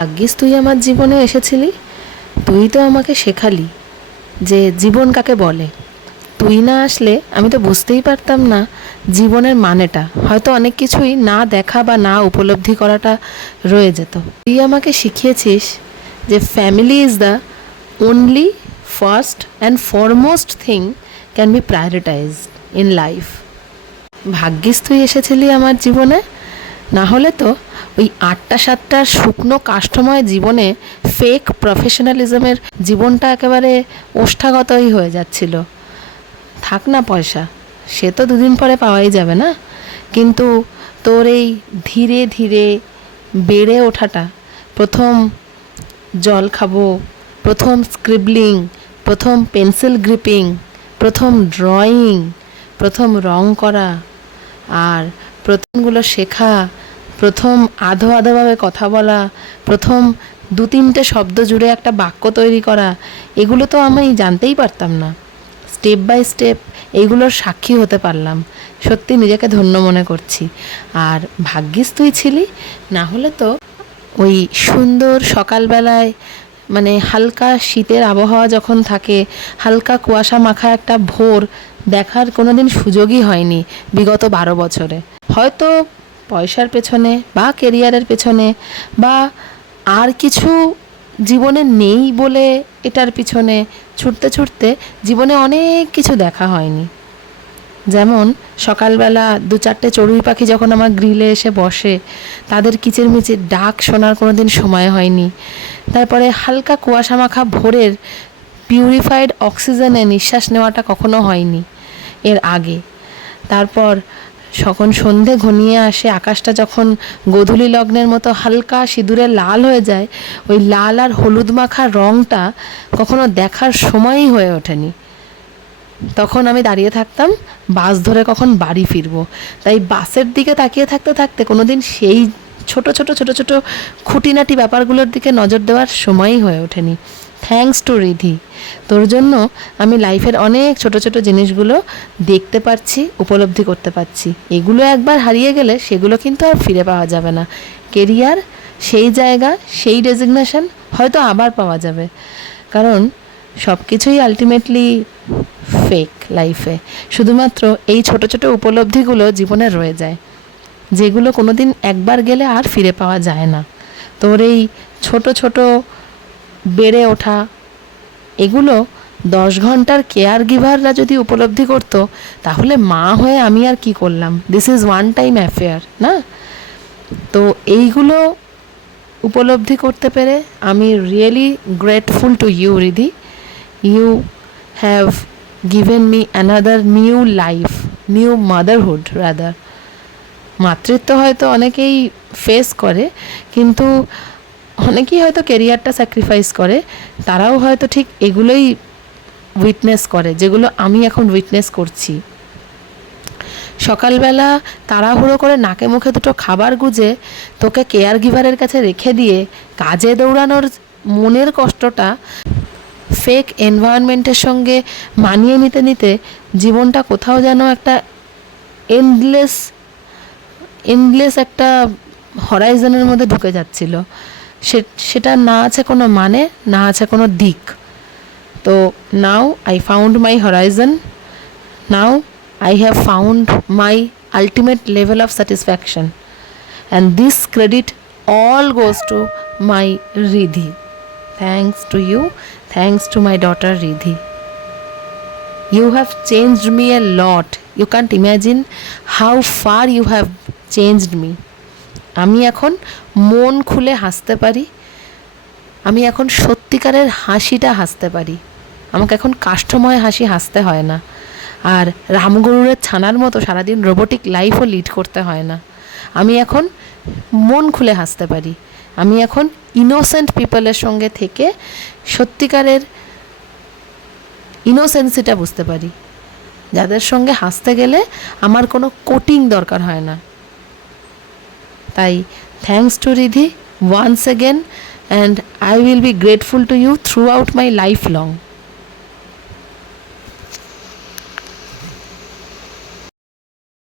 ভাগ্যিস তুই আমার জীবনে এসেছিলি। তুই তো আমাকে শেখালি যে জীবন কাকে বলে। তুই না আসলে আমি তো বুঝতেই পারতাম না জীবনের মানেটা। হয়তো অনেক কিছুই না দেখা বা না উপলব্ধি করাটা রয়ে যেত। তুই আমাকে শিখিয়েছিস যে family is the only first and foremost thing can be prioritized in life. ভাগ্যিস তুই এসেছিলি আমার জীবনে, না হলে তো ওই ৮টা ৭টার শুকনো কাষ্ঠময় জীবনে ফেক প্রফেশনালিজমের জীবনটা একেবারে ওষ্ঠাগতই হয়ে যাচ্ছিল। থাক না পয়সা, সে তো দুদিন পরে পাওয়াই যাবে না, কিন্তু তোর এই ধীরে ধীরে বেড়ে ওঠাটা, প্রথম জল খাবো, প্রথম স্ক্রিবলিং, প্রথম পেন্সিল গ্রিপিং, প্রথম ড্রয়িং, প্রথম রং করা, আর প্রথমগুলো শেখা, প্রথম আধোভাবে কথা বলা, প্রথম ২-৩টে শব্দ জুড়ে একটা বাক্য তৈরি করা, এগুলো তো আমি জানতেই পারতাম না। স্টেপ বাই স্টেপ এইগুলোর সাক্ষী হতে পারলাম। সত্যি নিজেকে ধন্য মনে করছি। আর ভাগ্যিস তুই ছিলি, না হলে তো ওই সুন্দর সকালবেলায়, মানে হালকা শীতের আবহাওয়া যখন থাকে, হালকা কুয়াশা মাখা একটা ভোর দেখার কোনো দিন সুযোগই হয়নি বিগত ১২ বছরে। হয়তো পয়সার পেছনে বা কেরিয়ারের পেছনে বা আর কিছু জীবনে নেই বলে এটার পিছনে ছুটতে ছুটতে জীবনে অনেক কিছু দেখা হয়নি। যেমন সকালবেলা ২-৪টে চড়ুই পাখি যখন আমার গ্রিলে এসে বসে, তাদের কিচিরমিচির ডাক শোনার কোনো দিন সময় হয়নি। তারপরে হালকা কুয়াশা মাখা ভোরের পিউরিফাইড অক্সিজেনে নিঃশ্বাস নেওয়াটা কখনো হয়নি এর আগে। তারপর যখন সন্ধে ঘনিয়ে আসে, আকাশটা যখন গোধূলি লগ্নের মতো হালকা সিঁদুরে লাল হয়ে যায়, ওই লাল আর হলুদ মাখা রঙটা কখনো দেখার সময়ই হয়ে ওঠেনি। তখন আমি দাঁড়িয়ে থাকতাম বাস ধরে কখন বাড়ি ফিরবো। তাই বাসের দিকে তাকিয়ে থাকতে থাকতে কোনো দিন সেই ছোট ছোট ছোট ছোট খুঁটিনাটি ব্যাপারগুলোর দিকে নজর দেওয়ার সময়ই হয়ে ওঠেনি। থ্যাঙ্কস টু রিধি, তোর জন্য আমি লাইফের অনেক ছোট ছোট জিনিসগুলো দেখতে পারছি, উপলব্ধি করতে পারছি। এগুলো একবার হারিয়ে গেলে সেগুলো কিন্তু আর ফিরে পাওয়া যাবে না। কেরিয়ার, সেই জায়গা, সেই ডেজিগনেশন হয়তো আবার পাওয়া যাবে, কারণ সব কিছুই আলটিমেটলি ফেক লাইফে। শুধুমাত্র এই ছোট ছোট উপলব্ধিগুলো জীবনে রয়ে যায়, যেগুলো কোনো দিন একবার গেলে আর ফিরে পাওয়া যায় না। তোর এই ছোট ছোট বেড়ে ওঠা, এগুলো ১০ ঘন্টার কেয়ার গিভাররা যদি উপলব্ধি করতো, তাহলে মা হয়ে আমি আর কি করলাম? This is one time affair, না? তো এইগুলো উপলব্ধি করতে পেরে আমি really grateful to you Riddhi. You have given me another new life, new motherhood rather. মাতৃত্ব হয়তো অনেকেই ফেস করে, কিন্তু অনেকেই হয়তো কেরিয়ারটা স্যাক্রিফাইস করে। তারাও হয়তো ঠিক এগুলোই উইটনেস করে যেগুলো আমি এখন উইটনেস করছি। সকালবেলা তাড়াহুড়ো করে নাকে মুখে দুটো খাবার গুজে তোকে কেয়ার গিভারের কাছে রেখে দিয়ে কাজে দৌড়ানোর মনের কষ্টটা ফেক এনভায়রনমেন্টের সঙ্গে মানিয়ে নিতে নিতে জীবনটা কোথাও যেন একটা এন্ডলেস একটা হরাইজনের মধ্যে ঢুকে যাচ্ছিল। সেটা না আছে কোনো মানে, না আছে কোনো দিক। তো now I found my Horizon, now I have found my ultimate level of satisfaction, and this credit all goes to my Ridhi. Thanks to you, thanks to my daughter Ridhi. You have changed me a lot. You can't imagine how far you have changed me. আমি এখন মন খুলে হাসতে পারি, আমি এখন সত্যিকারের হাসিটা হাসতে পারি। আমাকে এখন কাষ্ঠময় হাসি হাসতে হয় না, আর রামগরুরের ছানার মতো সারাদিন রোবোটিক লাইফও লিড করতে হয় না। আমি এখন মন খুলে হাসতে পারি। আমি এখন ইনোসেন্ট পিপলের সঙ্গে থেকে সত্যিকারের ইনোসেন্সিটা বুঝতে পারি, যাদের সঙ্গে হাসতে গেলে আমার কোনো কোটিং দরকার হয় না। তাই thanks to Riddhi once again, and I will be grateful to you throughout my life long.